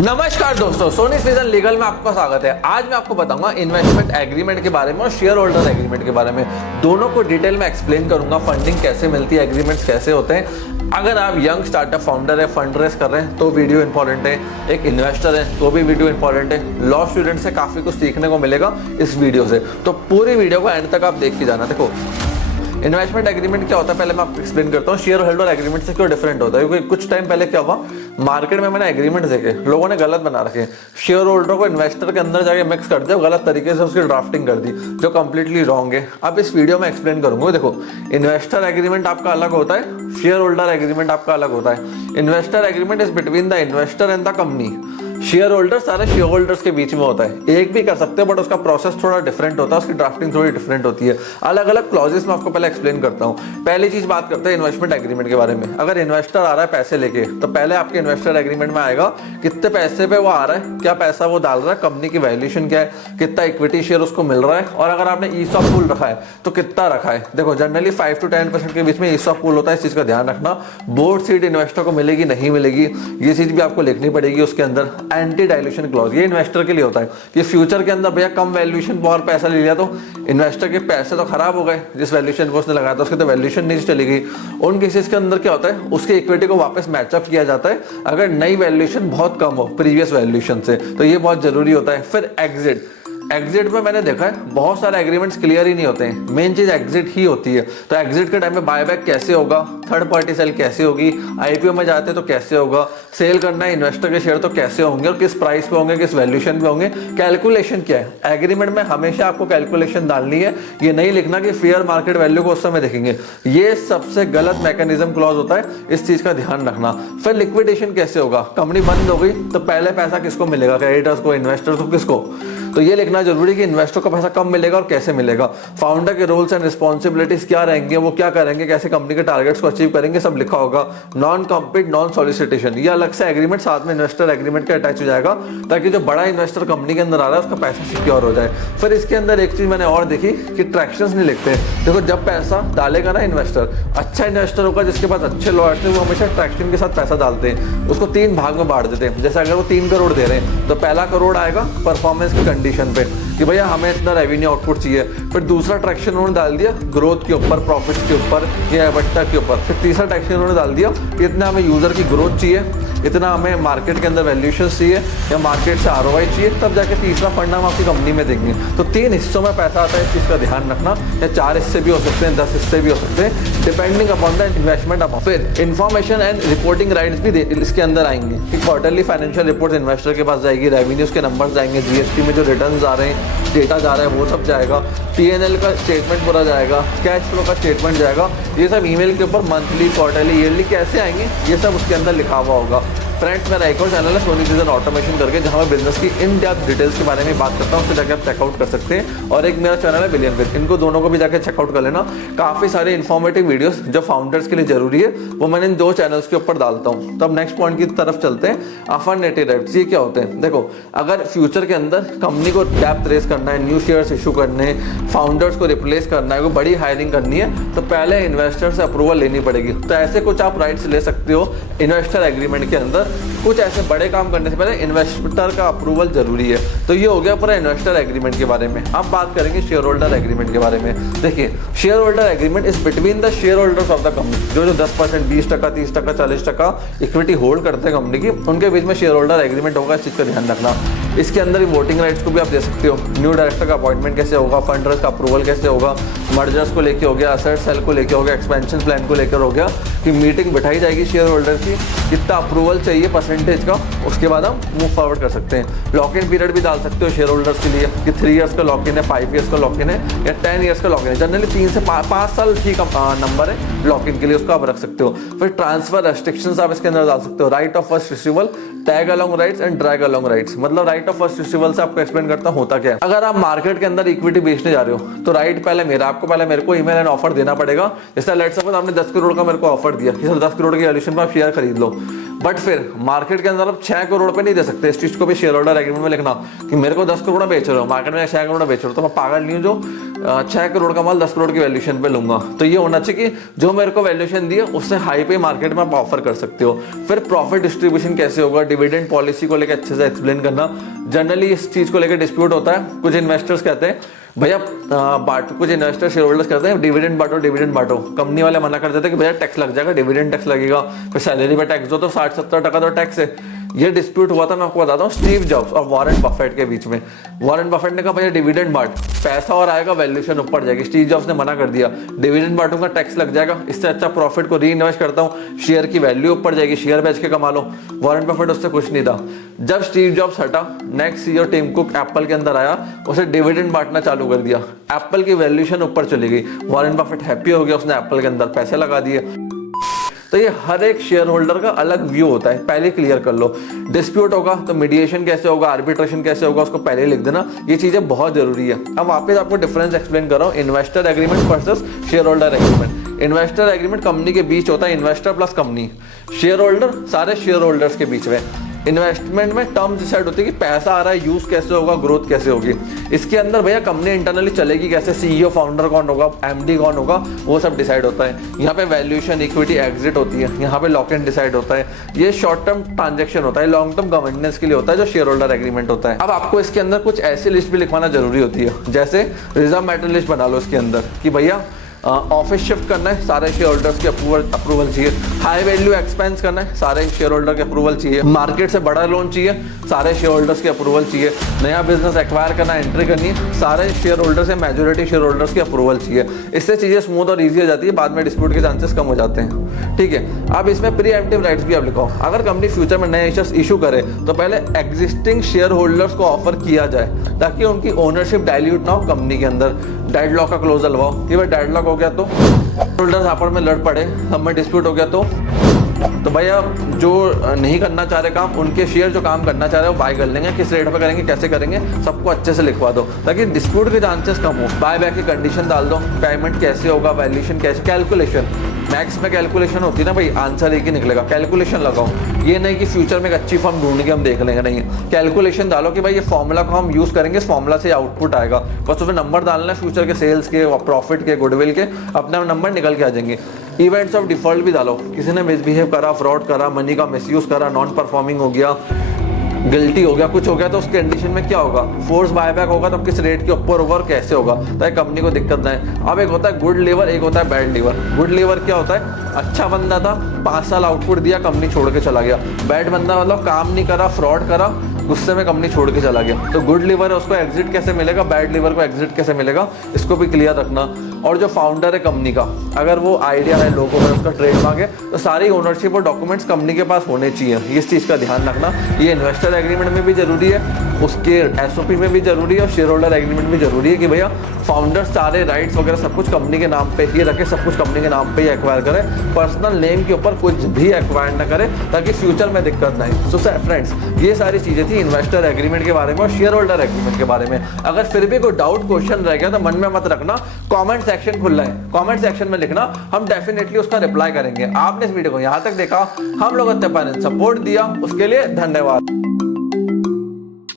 नमस्कार दोस्तों, Soni season legal में आपका स्वागत है। आज मैं आपको बताऊंगा इन्वेस्टमेंट एग्रीमेंट के बारे में और शेयर होल्डर एग्रीमेंट के बारे में। दोनों को डिटेल में एक्सप्लेन करूंगा, फंडिंग कैसे मिलती है, एग्रीमेंट्स कैसे होते हैं। अगर आप यंग स्टार्टअप फाउंडर है, फंड रेस कर रहे हैं तो वीडियो इंपॉर्टेंट है। एक इन्वेस्टर है तो भी वीडियो इंपॉर्टेंट है। लॉ स्टूडेंट से काफी कुछ सीखने को मिलेगा इस वीडियो से, तो पूरी वीडियो को एंड तक आप देख के जाना। देखो, इन्वेस्टमेंट एग्रीमेंट क्या होता है पहले मैं आपको एक्सप्लेन करता हूँ। शेयर होल्डर एग्रीमेंट से क्यों डिफरेंट होता है, क्योंकि कुछ टाइम पहले क्या हुआ, मार्केट में मैंने एग्रीमेंट देखे, लोगों ने गलत बना रखे। शेयर होल्डर को इन्वेस्टर के अंदर जाके मिक्स कर दिया, गलत तरीके से उसकी ड्राफ्टिंग कर दी, जो कंप्लीटली रॉन्ग है। अब इस वीडियो में एक्सप्लेन करूंगा। देखो, इन्वेस्टर एग्रीमेंट आपका अलग होता है, शेयर होल्डर एग्रीमेंट आपका अलग होता है। Investor agreement is between the investor and the company. Share holder सारे शेयर होल्डर्स के बीच में होता है। एक भी कर सकते हो बट उसका प्रोसेस थोड़ा डिफरेंट होता है, उसकी ड्राफ्टिंग थोड़ी डिफरेंट होती है। अलग अलग क्लॉजेस में आपको पहले एक्सप्लेन करता हूँ। पहली चीज बात करते हैं इन्वेस्टमेंट एग्रीमेंट के बारे में। अगर इन्वेस्टर आ रहा है पैसे लेके, तो पहले आपके इन्वेस्टर एग्रीमेंट में आएगा कितने पैसे पे वो आ रहा है, क्या पैसा वो डाल रहा है, कंपनी की वैल्यूएशन क्या है, कितना इक्विटी शेयर उसको मिल रहा है, और अगर आपने ईसॉप पूल रखा है तो कितना रखा है। देखो, जनरली 5 to 10% के बीच में ईसॉप पूल होता है, इस चीज का ध्यान रखना। बोर्ड सीट इन्वेस्टर को मिलेगी नहीं मिलेगी, ये चीज भी आपको लिखनी पड़ेगी उसके अंदर। एंटी डायल्यूशन क्लॉज, ये इन्वेस्टर के लिए होता है कि फ्यूचर के अंदर भैया कम वैल्यूएशन पर और पैसा ले लिया तो इन्वेस्टर के पैसे तो खराब हो गए, जिस वैल्यूएशन को उसने लगाया था उसकी तो वैल्यूएशन नहीं चली गई। उन केसेस के अंदर क्या होता है, उसके इक्विटी को वापस मैचअप किया जाता है अगर नई वैल्यूएशन बहुत कम हो प्रीवियस वैल्यूएशन से, तो ये बहुत जरूरी होता है। फिर एग्जिट, एग्जिट में मैंने देखा है बहुत सारे एग्रीमेंट्स क्लियर ही नहीं होते हैं, मेन चीज एग्जिट ही होती है। तो एग्जिट के टाइम में बायबैक कैसे होगा, थर्ड पार्टी सेल कैसे होगी, आईपीओ में जाते तो कैसे होगा, सेल करना है इन्वेस्टर के शेयर तो कैसे होंगे और किस प्राइस पे होंगे, किस वैल्यूएशन पे होंगे, कैलकुलेशन क्या है। एग्रीमेंट में हमेशा आपको कैलकुलेशन डालनी है, ये नहीं लिखना कि फेयर मार्केट वैल्यू को उस समय देखेंगे, ये सबसे गलत मैकेनिज्म क्लॉज होता है, इस चीज का ध्यान रखना। फिर लिक्विडेशन कैसे होगा, कंपनी बंद हो गई तो पहले पैसा किसको मिलेगा, क्रेडिटर्स को, इन्वेस्टर्स को, किसको, तो ये लिखना जरूरी कि इन्वेस्टर को पैसा कब मिलेगा और कैसे मिलेगा। फाउंडर के रोल्स एंड रिस्पॉन्सिबिलिटीज क्या रहेंगे, वो क्या करेंगे, कैसे कंपनी के टारगेट्स को अचीव करेंगे, सब लिखा होगा। नॉन कॉम्पिट, नॉन सॉलिसिटेशन, ये अलग से एग्रीमेंट साथ में इन्वेस्टर एग्रीमेंट के अटैच हो जाएगा, ताकि जो बड़ा इन्वेस्टर कंपनी के अंदर आ रहा है उसका पैसा सिक्योर हो जाए। फिर इसके अंदर एक चीज मैंने और देखी कि ट्रैक्शंस नहीं लिखते। देखो, जब पैसा डालेगा ना इन्वेस्टर, अच्छा इन्वेस्टर होगा जिसके पास अच्छे लॉयर्स हैं, वो हमेशा ट्रैक्शन के साथ पैसा डालते हैं, उसको 3 भाग में बांट देते हैं। जैसे अगर वो 3 करोड़ दे रहे हैं तो पहला करोड़ आएगा परफॉर्मेंस की कंडीशन पे कि भैया हमें इतना रेवेन्यू आउटपुट चाहिए। फिर दूसरा ट्रैक्शन उन्होंने डाल दिया ग्रोथ के ऊपर, प्रॉफिट्स के ऊपर या एबिटा के ऊपर। फिर तीसरा ट्रैक्शन उन्होंने डाल दिया कि इतना हमें यूजर की ग्रोथ चाहिए, इतना हमें मार्केट के अंदर वैल्यूएशन चाहिए या मार्केट से आरओआई चाहिए, तब जाके तीसरा फंड हम आपकी कंपनी में देंगे। तो 3 हिस्सों में पैसा आता है, इस चीज का ध्यान रखना। या 4 हिस्से भी हो सकते हैं, 10 हिस्से भी हो सकते हैं, depending upon the investment amount. फिर इन्फॉर्मेशन एंड रिपोर्टिंग राइट्स भी इसके अंदर आएंगे कि क्वार्टरली फाइनेंशियल रिपोर्ट इन्वेस्टर के पास जाएगी, रेवेन्यूज के नंबर जाएंगे, जीएसटी में जो रिटर्न आ रहे हैं, डेटा जा रहा है वो सब जाएगा, पीएनएल का स्टेटमेंट पूरा जाएगा, कैश फ्लो का स्टेटमेंट जाएगा। ये सब ईमेल के ऊपर मंथली, क्वार्टरली, ईयरली कैसे आएंगे, ये सब उसके अंदर लिखा हुआ होगा। फ्रेंड्स, मेरा एक और चैनल है सोनी सीजन ऑटोमेशन करके, जहां मैं बिजनेस की इन डेप्थ डिटेल्स के बारे में बात करता हूं, उसको जाकर आप चेकआउट कर सकते हैं। और एक मेरा चैनल है बिलियन विद, इनको दोनों को भी जाकर चेकआउट कर लेना। काफी सारे इन्फॉर्मेटिव वीडियोस जो फाउंडर्स के लिए जरूरी है वो मैंने इन 2 चैनल्स के ऊपर डालता हूँ। तो अब नेक्स्ट पॉइंट की तरफ चलते हैं, अफर्मेटिव राइट्स। ये क्या होते हैं, देखो, अगर फ्यूचर के अंदर कंपनी को डेप्थ रेस करना है, न्यू शेयर्स इशू करने हैं, फाउंडर्स को रिप्लेस करना है, कोई बड़ी हायरिंग करनी है, तो पहले इन्वेस्टर से अप्रूवल लेनी पड़ेगी। तो ऐसे कुछ आप राइट्स ले सकते हो इन्वेस्टर एग्रीमेंट के अंदर। कुछ ऐसे बड़े काम करने से पहले इन्वेस्टर का अप्रूवल जरूरी है। तो ये हो गया पूरा इन्वेस्टर एग्रीमेंट के बारे में। अब बात करेंगे शेयर होल्डर एग्रीमेंट के बारे में। देखिए, share holder agreement is between the share holders of the company. जो 10%, 20%, 30%, 40% इक्विटी होल्ड करते हैं कंपनी की, उनके बीच में शेयर होल्डर एग्रीमेंट होगा, इस चीज का ध्यान रखना। इसके अंदर वोटिंग राइट्स को भी आप दे सकते हो। न्यू डायरेक्टर का अपॉइंटमेंट कैसे होगा, फंडर्स का अप्रूवल कैसे होगा, मर्जर्स को लेके हो गया, असेट सेल को लेके हो गया, एक्सपेंशन प्लान को लेकर हो गया, कि मीटिंग बिठाई जाएगी शेयर होल्डर की, कितना अप्रूवल चाहिए परसेंटेज का, उसके बाद हम मूव फॉरवर्ड कर सकते हैं। लॉक इन पीरियड भी डाल सकते हो शेयर होल्डर्स के लिए कि 3 इयर्स का लॉक इन है, 5 इयर्स का लॉक इन है या 10 इयर्स का लॉक इन है। जनरली 3 से 5 साल ठीक नंबर है लॉक इन के लिए, उसको आप रख सकते हो। फिर ट्रांसफर रेस्ट्रिक्शंस आप इसके अंदर डाल सकते हो। Right of first रिसीवल, tag along rights and drag along rights. मतलब राइट ऑफ फर्स्ट रिसीवल से आपको एक्सप्लेन करता होता क्या है। अगर आप मार्केट के अंदर इक्विटी बेचने जा रहे हो तो राइट पहले मेरा, आपको पहले मेरे को ईमेल एंड ऑफर देना पड़ेगा। जैसे लेट्स सपोज आपने 10 करोड़ का मेरे को ऑफर दिया कि सर 10 करोड़ की वैल्यूएशन पर आप शेयर खरीद लो, बट फिर मार्केट के अंदर आप 6 करोड़ पे नहीं दे सकते। इस चीज को भी शेयर होल्डर एग्रीमेंट में लिखना कि मेरे को 10 करोड़ बेच रहे हो, मार्केट में 6 करोड़ बेच रहे हो, तो मैं पागल नहीं हूँ जो 6 करोड़ का माल 10 करोड़ की वैल्यूएशन पे लूंगा। तो ये होना चाहिए कि जो मेरे को वैल्यूएशन दी है उससे हाई पे मार्केट में आप ऑफर कर सकते हो। फिर प्रॉफिट डिस्ट्रीब्यूशन कैसे होगा, डिविडेंड पॉलिसी को लेकर अच्छे से एक्सप्लेन करना। जनरली इस चीज को लेकर डिस्प्यूट होता है, कुछ इन्वेस्टर्स कहते हैं भैया कुछ इन्वेस्टर शेयर होल्डर्स कहते हैं डिविडेंड बांटो। कंपनी वाले मना कर देते हैं कि भैया टैक्स लग जाएगा, डिविडेंड टैक्स लगेगा, फिर सैलरी पे टैक्स दो तो 60-70% तो टैक्स है। ये डिस्प्यूट हुआ था, मैं आपको बताता हूँ, स्टीव जॉब्स और वॉरेन बफेट के बीच में। वॉरेन बफेट ने कहा भैया डिविडेंड बांट, पैसा और आएगा, वैल्यूएशन ऊपर जाएगी। स्टीव जॉब्स ने मना कर दिया, डिविडेंड बांटूंगा टैक्स लग जाएगा, इससे अच्छा प्रॉफिट को री इन्वेस्ट करता हूँ, शेयर की वैल्यू ऊपर जाएगी, शेयर बेच के कमा लो। वॉरेन बफेट उससे खुश नहीं था। जब स्टीव जॉब्स हटा, next CEO Tim Cook Apple के अंदर आया, उसे डिविडेंड बांटना चालू कर दिया, एप्पल की वैल्यूएशन ऊपर चली गई। वॉरेन बफेट हैप्पी हो गया, उसने एप्पल के अंदर पैसे लगा दिए। तो ये हर एक शेयर होल्डर का अलग व्यू होता है, पहले क्लियर कर लो। डिस्प्यूट होगा तो मीडिएशन कैसे होगा, आर्बिट्रेशन कैसे होगा, उसको पहले लिख देना। ये चीजें बहुत जरूरी है। अब वापस आपको डिफरेंस एक्सप्लेन कर रहा हूँ, investor agreement versus share holder agreement. Investor agreement company के बीच होता है, investor plus company. Share holder सारे शेयर होल्डर्स के बीच में। इन्वेस्टमेंट में टर्म डिसाइड होती है कि पैसा आ रहा है, यूज कैसे होगा, ग्रोथ कैसे होगी। इसके अंदर भैया कंपनी इंटरनली चलेगी कैसे, सीईओ फाउंडर कौन होगा, एमडी कौन होगा, वो सब डिसाइड होता है। यहाँ पे वैल्यूएशन, इक्विटी, एग्जिट होती है, यहाँ पे लॉक इन डिसाइड होता है। ये शॉर्ट टर्म ट्रांजेक्शन होता है, लॉन्ग टर्म गवर्नेंस के लिए होता है, जो शेयर होल्डर एग्रीमेंट होता है। अब आपको इसके अंदर कुछ ऐसी लिस्ट भी लिखवाना जरूरी होती है, जैसे रिजर्व मैटर लिस्ट बना लो इसके अंदर कि भैया ऑफिस शिफ्ट करना है, सारे शेयर होल्डर्स के अप्रूवल चाहिए। हाई वैल्यू एक्सपेंस करना है, सारे शेयर होल्डर के अप्रूवल चाहिए। मार्केट से बड़ा लोन चाहिए, सारे शेयर होल्डर्स के अप्रूवल चाहिए। नया बिजनेस एक्वायर करना, एंट्री करनी है, सारे शेयर होल्डर्स से मेजोरिटी शेयर होल्डर्स के अप्रूवल चाहिए। इससे चीजें स्मूथ और ईजी हो जाती है, बाद में डिस्प्यूट के चांसेस कम हो जाते हैं। ठीक है, अब इसमें प्री एम्प्टिव राइट्स भी आप लिखो। अगर कंपनी फ्यूचर में नए शेयर्स इशू करे तो पहले एग्जिस्टिंग शेयर होल्डर्स को ऑफर किया जाए, ताकि उनकी ओनरशिप डाइल्यूट ना हो कंपनी के अंदर। डेडलॉक का क्लोजर लगाओ कि भाई डेडलॉक हो गया तो होल्डर्स आपस में लड़ पड़े, सब में डिस्प्यूट हो गया तो भैया जो नहीं करना चाह रहे काम, उनके शेयर जो काम करना चाह रहे हैं वो बाय कर लेंगे। किस रेट पे करेंगे, कैसे करेंगे, सबको अच्छे से लिखवा दो ताकि डिस्प्यूट के चांसेस कम हो। बाय बैक की कंडीशन डाल दो, पेमेंट कैसे होगा, वैल्यूएशन कैसे, कैलकुलेशन। मैक्स में कैलकुलेशन होती है ना भाई, आंसर एक ही निकलेगा, कैलकुलेशन लगाओ। ये नहीं कि फ्यूचर में एक अच्छी फर्म ढूंढ के हम देख लेंगे, नहीं, कैलकुलेशन डालो कि भाई ये फॉर्मूला को हम यूज करेंगे, इस फॉर्मूला से आउटपुट आएगा, बस उसमें नंबर डालना है, फ्यूचर के सेल्स के, प्रॉफिट के, गुडविल के, अपने नंबर निकल के आ जाएंगे। इवेंट्स ऑफ डिफॉल्ट भी डालो, किसी ने मिसबिहेव करा, फ्रॉड करा, मनी का मिसयूज करा, नॉन परफॉर्मिंग हो गया, गिल्टी हो गया, कुछ हो गया, तो उस कंडीशन में क्या होगा, फोर्स बायबैक होगा तो किस रेट के ऊपर होगा और कैसे होगा, ताकि कंपनी को दिक्कत ना है। अब एक होता है गुड लीवर, एक होता है बैड लीवर। गुड लीवर क्या होता है, अच्छा बंदा था, 5 साल आउटपुट दिया, कंपनी छोड़ के चला गया। बैड बंदा मतलब काम नहीं करा, फ्रॉड करा, गुस्से में कंपनी छोड़ के चला गया। तो गुड लीवर है, उसको एग्जिट कैसे मिलेगा, बैड लीवर को एग्जिट कैसे मिलेगा, इसको भी क्लियर रखना। और जो फाउंडर है कंपनी का, अगर वो आइडिया है, लोगो है, उसका ट्रेडमार्क है, तो सारी ओनरशिप और डॉक्यूमेंट्स कंपनी के पास होने चाहिए। इस चीज़ का ध्यान रखना। ये इन्वेस्टर एग्रीमेंट में भी जरूरी है, उसके एसओपी में भी जरूरी है, और शेयर होल्डर एग्रीमेंट में जरूरी है कि भैया फाउंडर सारे राइट्स वगैरह सब कुछ कंपनी के नाम पे ही रखे, सब कुछ कंपनी के नाम पे ही एक्वायर करे, पर्सनल नेम के ऊपर कुछ भी एक्वायर ना करे, ताकि फ्यूचर में दिक्कत ना आए। सो फ्रेंड्स, ये सारी चीजें थी इन्वेस्टर एग्रीमेंट के बारे में और शेयर होल्डर एग्रीमेंट के बारे में। अगर फिर भी कोई डाउट, क्वेश्चन रह गया तो मन में मत रखना, कमेंट सेक्शन खुला है, कमेंट सेक्शन में लिखना, हम डेफिनेटली उसका रिप्लाई करेंगे। आपने इस वीडियो को यहाँ तक देखा, हम लोग सपोर्ट दिया, उसके लिए धन्यवाद।